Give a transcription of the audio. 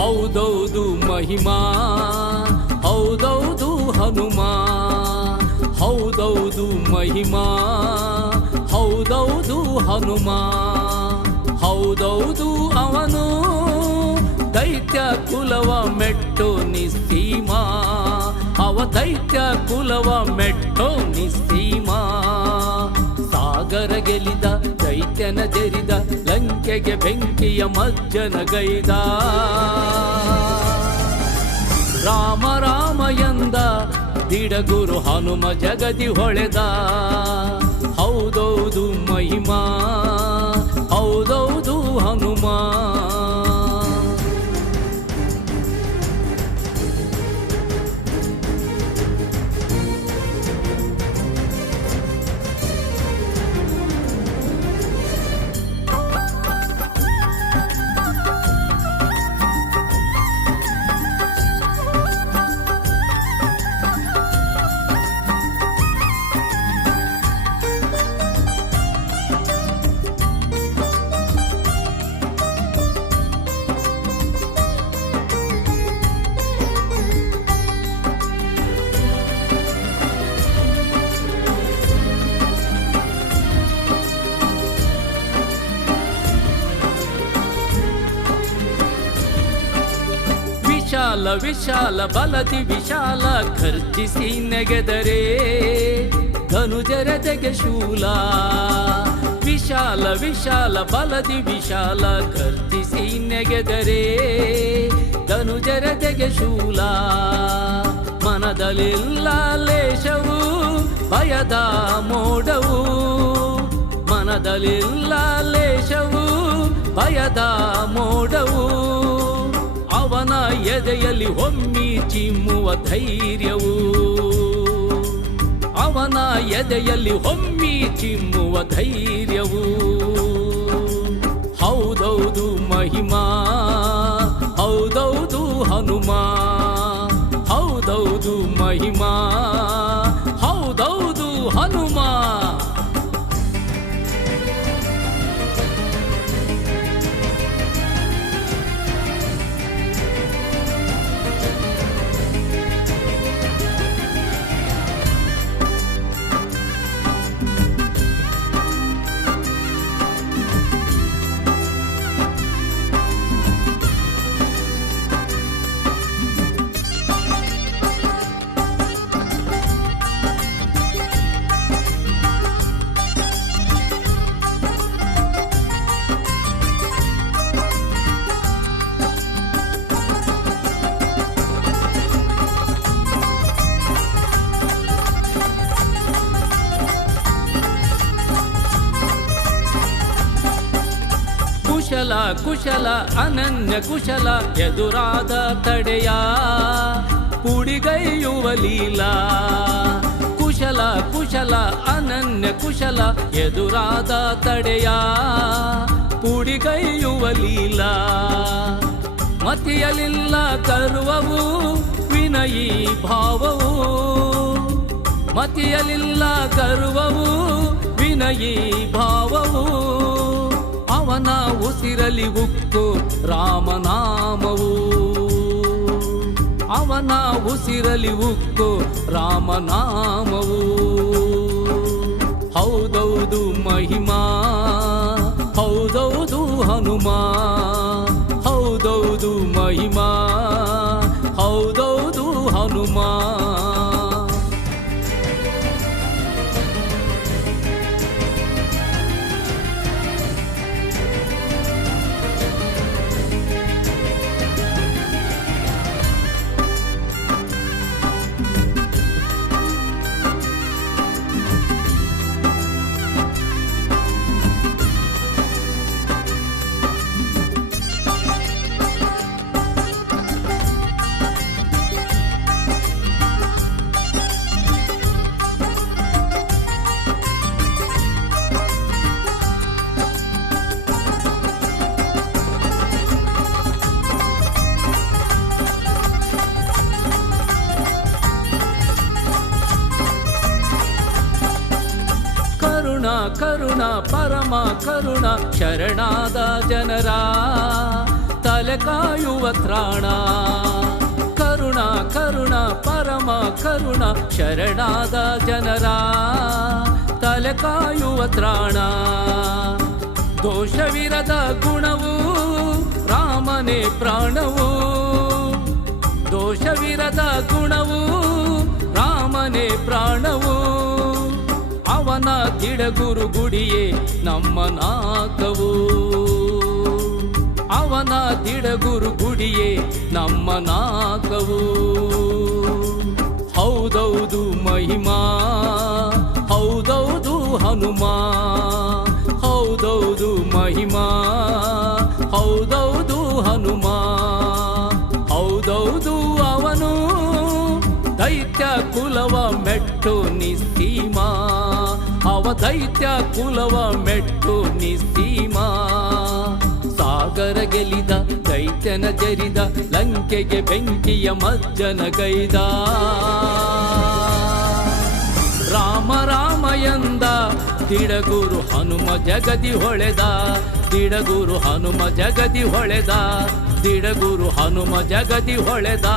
ಹೌದೌದು ಮಹಿಮಾ, ಹೌದೌದು ಹನುಮ, ಹೌದೌದು ಮಹಿಮಾ, ಹೌದೌದು ಹನುಮ, ಹೌದೌದು ಅವನು ದೈತ್ಯ ಕುಲವ ಮೆಟ್ಟೋ ನಿಸ್ಸೀಮ, ಅವ ದೈತ್ಯ ಕುಲವ ಮೆಟ್ಟೋ ನಿಸ್ಸೀಮ. ಸಾಗರ ಗೆಲಿದ ದೈತ್ಯನ ಜರಿದ, ಲಂಕೆಗೆ ಬೆಂಕಿಯ ಮಜ್ಜನ ಗೈದ. ರಾಮ ರಾಮ ಎಂದ ದಿಡಗುರು ಹನುಮ ಜಗದಿ ಹೊಳೆದ. ಹೌದೌದು ಮಹಿಮಾ, ಹೌದೌದು ಹನುಮ. ವಿಶಾಲ ವಿಶಾಲ ಬಲದಿ ವಿಶಾಲ ಖರ್ಜಿಸಿ ನೆಗೆದರೆ ಧನುಜರದೆಗೆ ಶೂಲ. ವಿಶಾಲ ವಿಶಾಲ ಬಲದಿ ವಿಶಾಲ ಖರ್ಜಿಸಿ ನೆಗೆದರೆ ಧನುಜರದೆಗೆ ಶೂಲ. ಮನದಲ್ಲಿಲ್ಲ ಲೇಷವು ಭಯದ ಮೋಡವು, ಮನದಲ್ಲಿಲ್ಲ ಲೇಷವು ಭಯದ ಮೋಡವು. ಅವನ ಎದೆಯಲ್ಲಿ ಹೊಮ್ಮಿ ಚಿಮ್ಮುವ ಧೈರ್ಯವು, ಅವನ ಎದೆಯಲ್ಲಿ ಹೊಮ್ಮಿ ಚಿಮ್ಮುವ ಧೈರ್ಯವು. ಹೌದೌದು ಮಹಿಮಾ, ಹೌದೌದು ಹನುಮ, ಹೌದೌದು ಮಹಿಮಾ, ಹೌದೌದು ಹನುಮ. ಕುಶಲ ಕುಶಲ ಅನನ್ಯ ಕುಶಲ ಎದುರಾದ ತಡೆಯ ಪುಡಿಗೈಯುವ ಲೀಲಾ. ಕುಶಲ ಕುಶಲ ಅನನ್ಯ ಕುಶಲ ಎದುರಾದ ತಡೆಯ ಪುಡಿಗೈಯುವ ಲೀಲಾ. ಮತಿಯಲಿಲ್ಲ ಕರುವವು ವಿನಯೀ ಭಾವವು, ಮತಿಯಲಿಲ್ಲ ಕರುವವು ವಿನಯೀ ಭಾವವು. ಅವನ ಉಸಿರಲಿ ಉಕ್ಕು ರಾಮನಾಮವು, ಅವನ ಉಸಿರಲಿ ಉಕ್ಕು ರಾಮನಾಮವು. ಹೌದೌದು ಮಹಿಮಾ, ಹೌದೌದು ಹನುಮ, ಹೌದೌದು ಮಹಿಮಾ, ಹೌದೌದು ಹನುಮ. ಕರುಣ ಪರಮ ಕರುಣ ಶರಣಾದ ಜನರ ತಲೆ ಕಾಯುವ ತ್ರಾಣ ಕರುಣ ಕರುಣ ಪರಮ ಕರುಣ ಶರಣಾದ ಜನರ ತಲೆ ಕಾಯುವ ತ್ರಾಣ ದೋಷವಿರದ ಗುಣವು ರಾಮನೇ ಪ್ರಾಣವು ದೋಷವಿರದ ಗುಣವು ರಾಮನೇ ಪ್ರಾಣವು ಅವನ ತಿಡಗುರು ಗುಡಿಯೇ ನಮ್ಮ ನಾಕವು ಅವನ ತಿಡಗುರು ಗುಡಿಯೇ ನಮ್ಮ ನಾಕವು ಹೌದೌದು ಮಹಿಮಾ ಹೌದೌದು ಹನುಮ ಹೌದೌದು ಮಹಿಮಾ ಹೌದೌದು ಹನುಮ ಹೌದೌದು ಅವನು ದೈತ್ಯ ಕುಲವ ಮೆಟ್ಟು ನಿಸ್ಸೀಮ ಅವ ದೈತ್ಯ ಕುಲವ ಮೆಟ್ಟು ನಿಸ್ಸೀಮ ಸಾಗರ ಗೆಲಿದ ದೈತ್ಯನ ಜರಿದ ಲಂಕೆಗೆ ಬೆಂಕಿಯ ಮಜ್ಜನ ಗೈದ ರಾಮ ರಾಮ ಎಂದ ತಿಡಗುರು ಹನುಮ ಜಗದಿ ಹೊಳೆದ ತಿಡಗುರು ಹನುಮ ಜಗದಿ ಹೊಳೆದ ತಿಡಗುರು ಹನುಮ ಜಗದಿ ಹೊಳೆದ